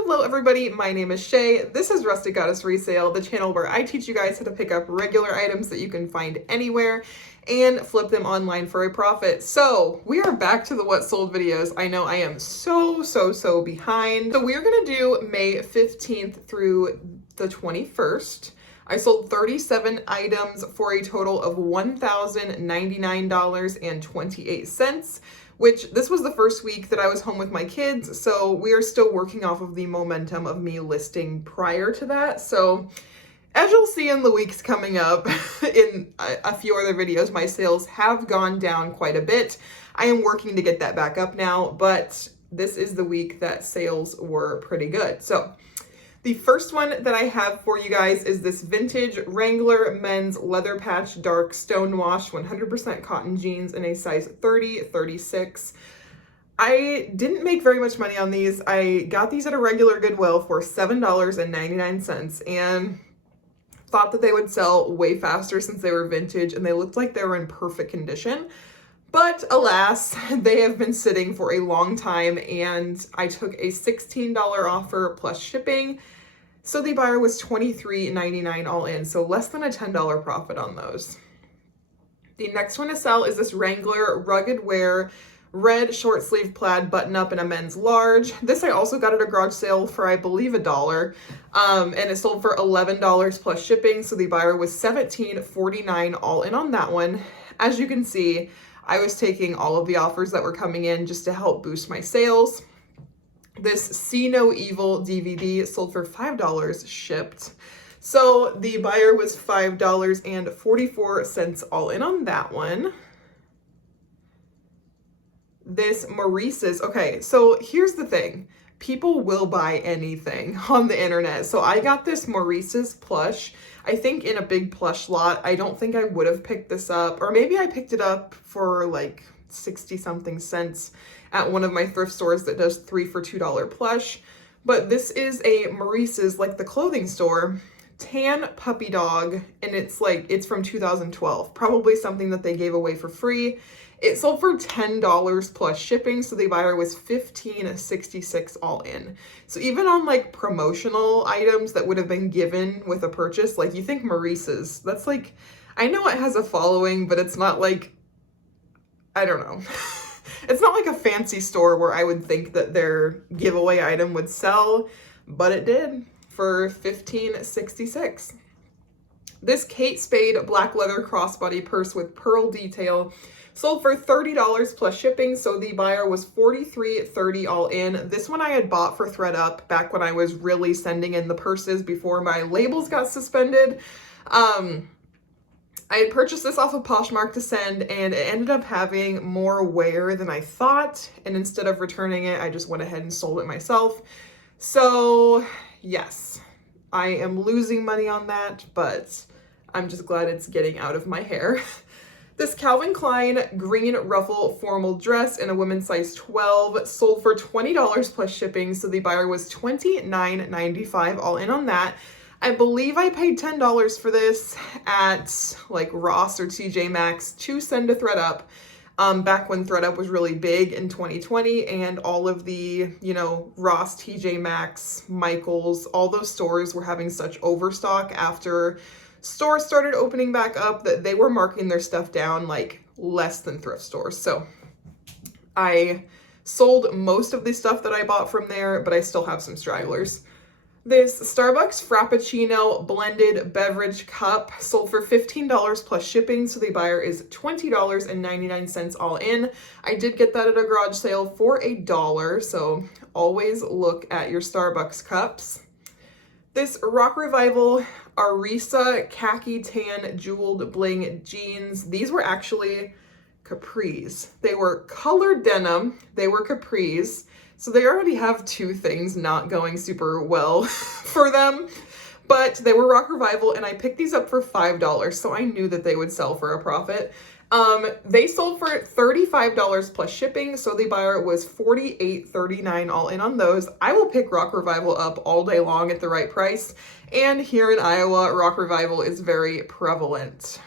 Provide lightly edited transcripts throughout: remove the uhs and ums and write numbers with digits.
Hello everybody, my name is Shay. This is Rustic Goddess Resale, the channel where I teach you guys how to pick up regular items that you can find anywhere and flip them online for a profit. So we are back to the what sold videos. I know I am so behind. So we're gonna do May 15th through the 21st. I sold 37 items for a total of $1,099.28. which this was the first week that I was home with my kids, so we are still working off of the momentum of me listing prior to that. So as you'll see in the weeks coming up in a few other videos, my sales have gone down quite a bit. I am working to get that back up now, but this is the week that sales were pretty good. So the first one that I have for you guys is this vintage Wrangler men's leather patch dark stonewash 100% cotton jeans in a size 30-36. I didn't make very much money on these. I got these at a regular Goodwill for $7.99 and thought that they would sell way faster since they were vintage and they looked like they were in perfect condition. But alas, they have been sitting for a long time and I took a $16 offer plus shipping. So the buyer was $23.99 all in, so less than a $10 profit on those. The next one to sell is this Wrangler rugged wear red short sleeve plaid button up in a men's large. This I also got at a garage sale for I believe $1, and it sold for $11 plus shipping. So the buyer was $17.49 all in on that one. As you can see, I was taking all of the offers that were coming in just to help boost my sales. This See No Evil DVD sold for $5 shipped. So the buyer was $5.44 all in on that one. This Maurice's, okay, so here's the thing. People will buy anything on the internet. So I got this Maurice's plush, I think in a big plush lot. I don't think I would have picked this up, or maybe I picked it up for like 60 something cents at one of my thrift stores that does 3 for $2 plush. But this is a Maurice's, like the clothing store, tan puppy dog, and it's from 2012, probably something that they gave away for free. It sold for $10 plus shipping, so the buyer was $15.66 all in. So even on like promotional items that would have been given with a purchase, like you think Maurice's, that's like, I know it has a following, but it's not like, I don't know. It's not like a fancy store where I would think that their giveaway item would sell, but it did for $15.66. This Kate Spade black leather crossbody purse with pearl detail sold for $30 plus shipping, so the buyer was $43.30 all in. This one I had bought for ThredUp back when I was really sending in the purses before my labels got suspended. I had purchased this off of Poshmark to send, and it ended up having more wear than I thought, and instead of returning it, I just went ahead and sold it myself. So yes, I am losing money on that, but I'm just glad it's getting out of my hair. This Calvin Klein green ruffle formal dress in a women's size 12 sold for $20 plus shipping, so the buyer was $29.95 all in on that. I believe I paid $10 for this at like Ross or TJ Maxx to send to ThredUp, back when ThredUp was really big in 2020, and all of the, Ross, TJ Maxx, Michaels, all those stores were having such overstock after stores started opening back up that they were marking their stuff down like less than thrift stores. So I sold most of the stuff that I bought from there, but I still have some stragglers. This Starbucks Frappuccino blended beverage cup sold for $15 plus shipping, so the buyer is $20.99 all in. I did get that at a garage sale for $1, so always look at your Starbucks cups. This Rock Revival Arisa khaki tan jeweled bling jeans. These were actually capris. They were colored denim. They were capris. So they already have two things not going super well for them, but they were Rock Revival and I picked these up for $5, so I knew that they would sell for a profit. They sold for $35 plus shipping, so the buyer was $48.39 all in on those. I will pick Rock Revival up all day long at the right price, and here in Iowa, Rock Revival is very prevalent.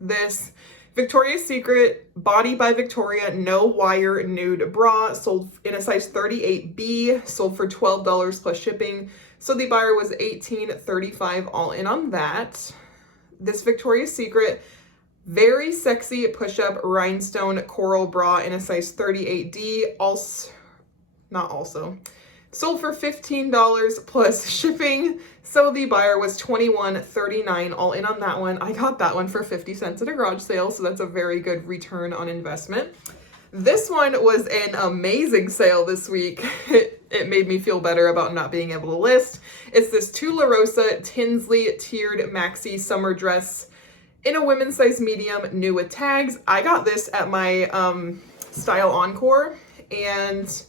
This Victoria's Secret Body by Victoria No Wire Nude Bra, sold in a size 38B, sold for $12 plus shipping. So the buyer was $18.35 all in on that. This Victoria's Secret Very Sexy Push-Up Rhinestone Coral Bra in a size 38D, sold for $15 plus shipping. So the buyer was $21.39 all in on that one. I got that one for 50 cents at a garage sale, so that's a very good return on investment. This one was an amazing sale this week. It made me feel better about not being able to list. It's this Tula Rosa Tinsley tiered maxi summer dress in a women's size medium, new with tags. I got this at my Style Encore, and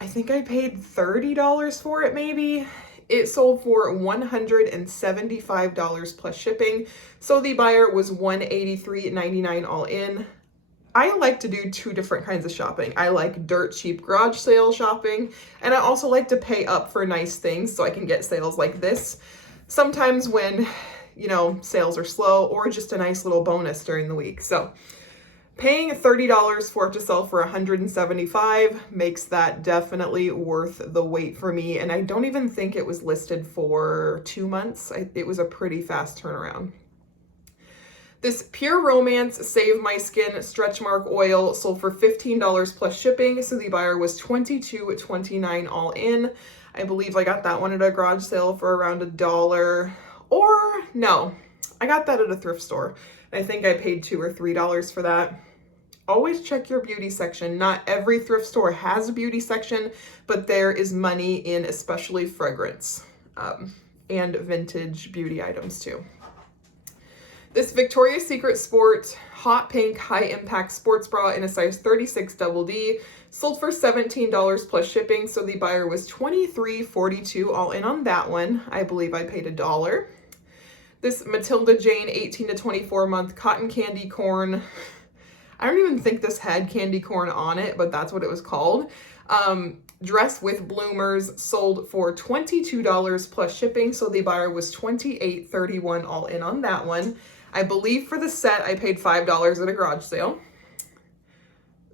I think I paid $30 for it maybe. It sold for $175 plus shipping. So the buyer was $183.99 all in. I like to do two different kinds of shopping. I like dirt cheap garage sale shopping, and I also like to pay up for nice things so I can get sales like this. Sometimes when, you know, sales are slow, or just a nice little bonus during the week. So paying $30 for it to sell for $175 makes that definitely worth the wait for me. And I don't even think it was listed for 2 months. It was a pretty fast turnaround. This Pure Romance Save My Skin Stretch Mark Oil sold for $15 plus shipping. So the buyer was $22.29 all in. I believe I got that one at a garage sale for around $1. Or no, I got that at a thrift store. I think I paid $2 or $3 for that. Always check your beauty section. Not every thrift store has a beauty section, but there is money in especially fragrance and vintage beauty items too. This Victoria's Secret Sport Hot Pink High Impact Sports Bra in a size 36 double D sold for $17 plus shipping. So the buyer was $23.42 all in on that one. I believe I paid $1. This Matilda Jane 18 to 24 month cotton candy corn. I don't even think this had candy corn on it, but that's what it was called. Dress with bloomers sold for $22 plus shipping. So the buyer was $28.31 all in on that one. I believe for the set, I paid $5 at a garage sale.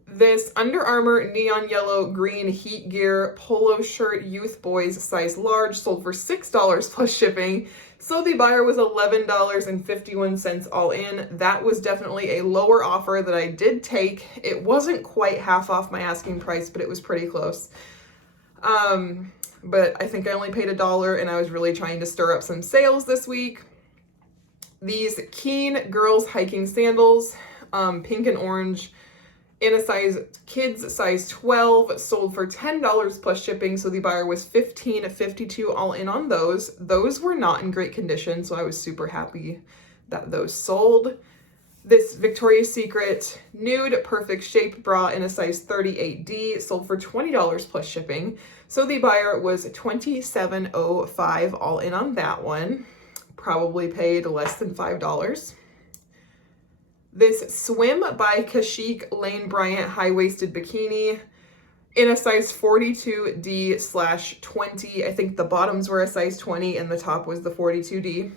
This Under Armour neon yellow green heat gear polo shirt youth boys size large sold for $6 plus shipping. So the buyer was $11.51 all in. That was definitely a lower offer that I did take. It wasn't quite half off my asking price, but it was pretty close. But I think I only paid $1, and I was really trying to stir up some sales this week. These Keen Girls Hiking Sandals, pink and orange, in a size kids size 12, sold for $10 plus shipping. So the buyer was $15.52 all in on those. Those were not in great condition, so I was super happy that those sold. This Victoria's Secret Nude Perfect Shape Bra in a size 38D sold for $20 plus shipping. So the buyer was $27.05 all in on that one. Probably paid less than $5. This Swim by Kashik Lane Bryant high-waisted bikini in a size 42D/20. I think the bottoms were a size 20 and the top was the 42D.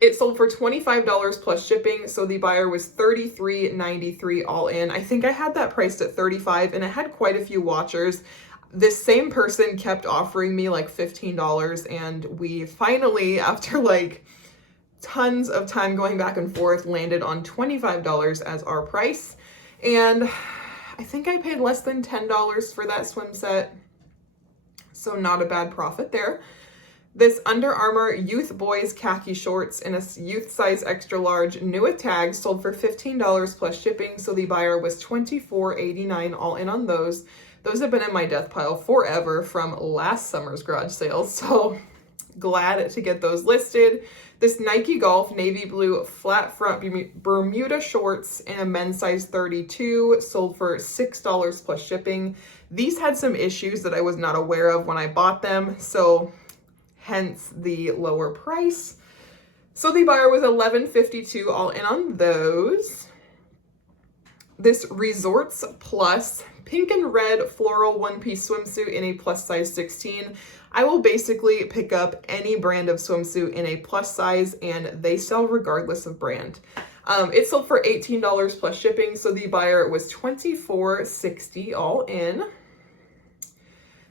It sold for $25 plus shipping, so the buyer was $33.93 all in. I think I had that priced at $35, and it had quite a few watchers. This same person kept offering me like $15, and we finally, after like tons of time going back and forth, landed on $25 as our price. And I think I paid less than $10 for that swim set, so not a bad profit there. This Under Armour Youth Boys Khaki Shorts in a youth size extra large, new with tags, sold for $15 plus shipping, so the buyer was $24.89 all in on those. Those have been in my death pile forever from last summer's garage sales, so glad to get those listed. This Nike Golf Navy Blue Flat Front Bermuda Shorts in a men's size 32 sold for $6 plus shipping. These had some issues that I was not aware of when I bought them, so hence the lower price. So the buyer was $11.52 all in on those. This Resorts Plus pink and red floral one-piece swimsuit in a plus size 16. I will basically pick up any brand of swimsuit in a plus size, and they sell regardless of brand. It sold for $18 plus shipping, so the buyer was $24.60 all in.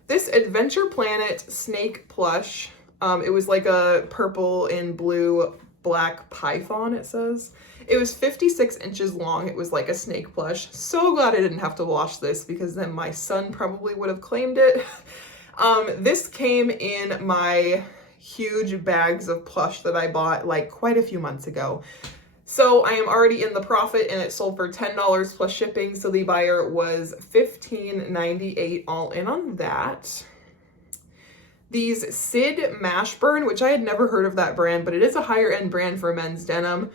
This Adventure Planet snake plush, it was like a purple and blue black python, it says. It was 56 inches long. It was like a snake plush. So glad I didn't have to wash this because then my son probably would have claimed it. This came in my huge bags of plush that I bought like quite a few months ago. So I am already in the profit, and it sold for $10 plus shipping. So the buyer was $15.98 all in on that. These Sid Mashburn, which I had never heard of that brand, but it is a higher end brand for men's denim.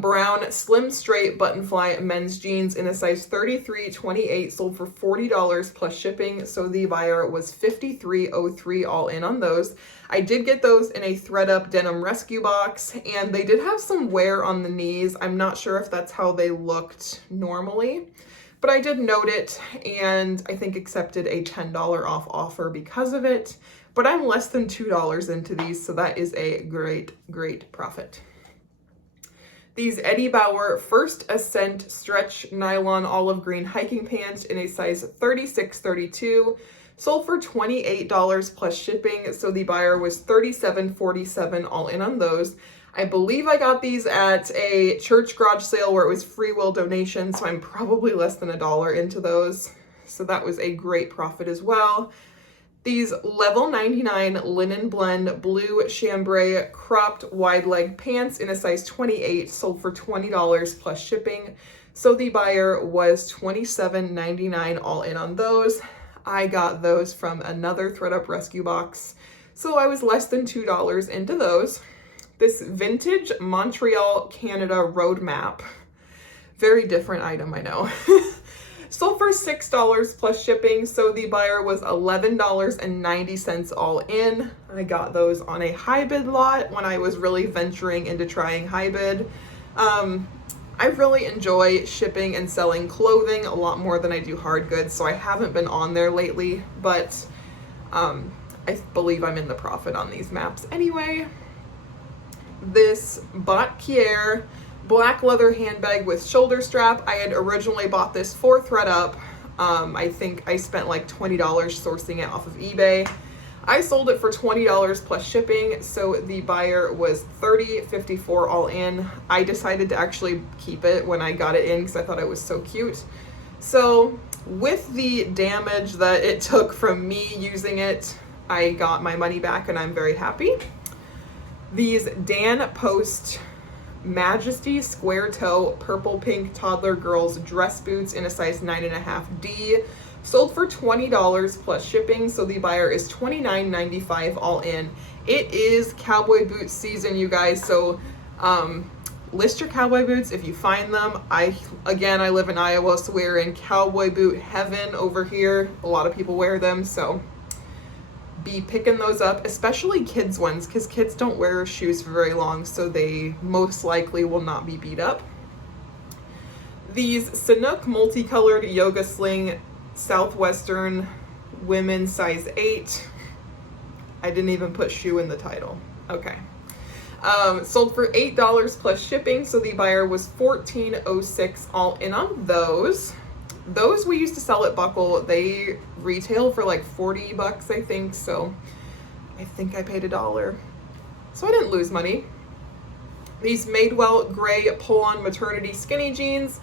Brown slim straight button fly men's jeans in a size 33-28 sold for $40 plus shipping. So the buyer was $53.03 all in on those. I did get those in a thread up denim rescue box, and they did have some wear on the knees. I'm not sure if that's how they looked normally, but I did note it, and I think accepted a $10 off offer because of it. But I'm less than $2 into these, so that is a great, great profit. These Eddie Bauer First Ascent Stretch Nylon Olive Green Hiking Pants in a size 36-32 sold for $28 plus shipping, so the buyer was $37.47 all in on those. I believe I got these at a church garage sale where it was free will donation, so I'm probably less than $1 into those. So that was a great profit as well. These Level 99 Linen Blend Blue Chambray Cropped Wide Leg Pants in a size 28 sold for $20 plus shipping. So the buyer was $27.99 all in on those. I got those from another thredUP rescue box, so I was less than $2 into those. This Vintage Montreal, Canada Road Map. Very different item, I know. Sold for $6 plus shipping, so the buyer was $11.90 all in. I got those on a high bid lot when I was really venturing into trying high bid. I really enjoy shipping and selling clothing a lot more than I do hard goods, so I haven't been on there lately, but I believe I'm in the profit on these maps anyway. This Batkier black leather handbag with shoulder strap. I had originally bought this for thredUP. I think I spent like $20 sourcing it off of eBay. I sold it for $20 plus shipping, so the buyer was $30.54 all in. I decided to actually keep it when I got it in because I thought it was so cute. So with the damage that it took from me using it, I got my money back and I'm very happy. These Dan Post Majesty square toe purple pink toddler girls dress boots in a size 9.5D sold for $20 plus shipping, so the buyer is $29.95 all in. It is cowboy boot season, you guys, so list your cowboy boots if you find them. I live in Iowa, so we're in cowboy boot heaven over here. A lot of people wear them, so be picking those up, especially kids ones, because kids don't wear shoes for very long, so they most likely will not be beat up. These Sanuk multicolored yoga sling Southwestern women size 8. I didn't even put shoe in the title. Okay. Sold for $8 plus shipping, so the buyer was $14.06 all in on those. Those we used to sell at Buckle. They retail for like $40, I think, so I think I paid $1. So I didn't lose money. These Madewell gray pull-on maternity skinny jeans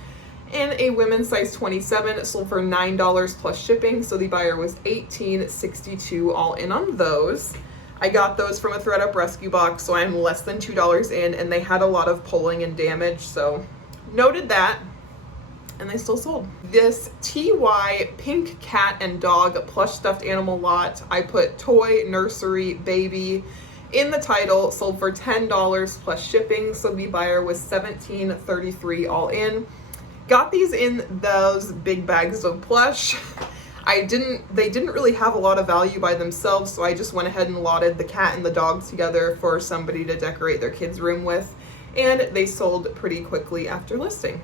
in a women's size 27 sold for $9 plus shipping, so the buyer was $18.62 all in on those. I got those from a thredUP rescue box, so I'm less than $2 in, and they had a lot of pulling and damage, so noted that. And they still sold. This TY pink cat and dog plush stuffed animal lot, I put toy, nursery, baby in the title, sold for $10 plus shipping, so the buyer was $17.33 all in. Got these in those big bags of plush. They didn't really have a lot of value by themselves, so I just went ahead and lotted the cat and the dog together for somebody to decorate their kids' room with, and they sold pretty quickly after listing.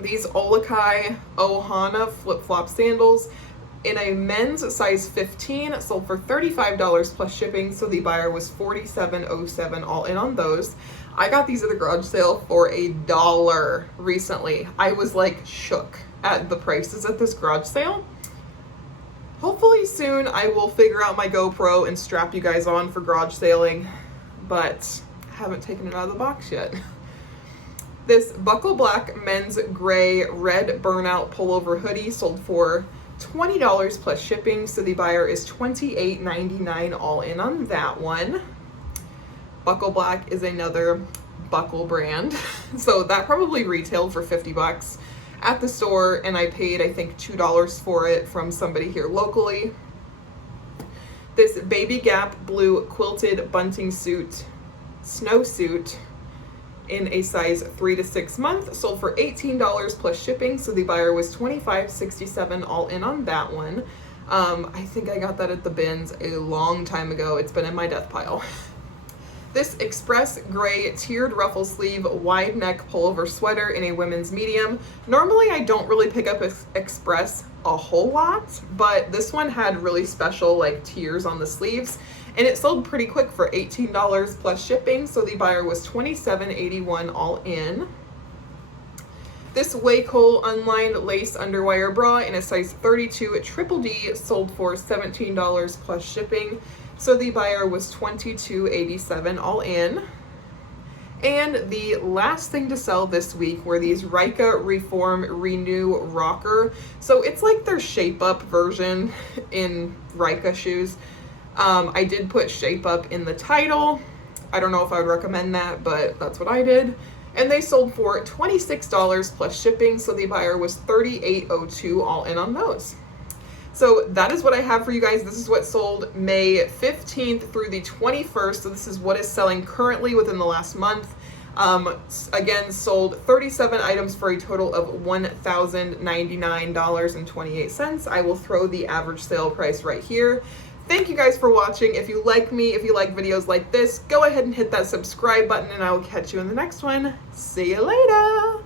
These Olakai Ohana flip-flop sandals, in a men's size 15, sold for $35 plus shipping, so the buyer was $47.07 all in on those. I got these at the garage sale for $1 recently. I was like shook at the prices at this garage sale. Hopefully soon I will figure out my GoPro and strap you guys on for garage sailing, but I haven't taken it out of the box yet. This buckle black men's gray red burnout pullover hoodie sold for $20 plus shipping, so the buyer is $28.99 all in on that one. Buckle black is another buckle brand, so that probably retailed for 50 bucks at the store, and I paid I think $2 for it from somebody here locally. This Baby Gap blue quilted bunting suit, snowsuit, in a size 3 to 6 month, sold for $18 plus shipping, so the buyer was $25.67 all in on that one. I think I got that at the bins a long time ago. It's been in my death pile. This express gray tiered ruffle sleeve wide neck pullover sweater in a women's medium. Normally I don't really pick up express a whole lot, but this one had really special like tiers on the sleeves, and it sold pretty quick for $18 plus shipping, so the buyer was $27.81 all in. This Waycole unlined lace underwire bra in a size 32 triple D sold for $17 plus shipping, so the buyer was $22.87 all in. And the last thing to sell this week were these Rika Reform Renew Rocker. So it's like their Shape Up version in Rika shoes. I did put Shape Up in the title. I don't know if I would recommend that, but that's what I did. And they sold for $26 plus shipping, so the buyer was $38.02 all in on those. So that is what I have for you guys. This is what sold May 15th through the 21st. So this is what is selling currently within the last month. Again, sold 37 items for a total of $1,099.28. I will throw the average sale price right here. Thank you guys for watching. If you like me, if you like videos like this, go ahead and hit that subscribe button, and I will catch you in the next one. See you later.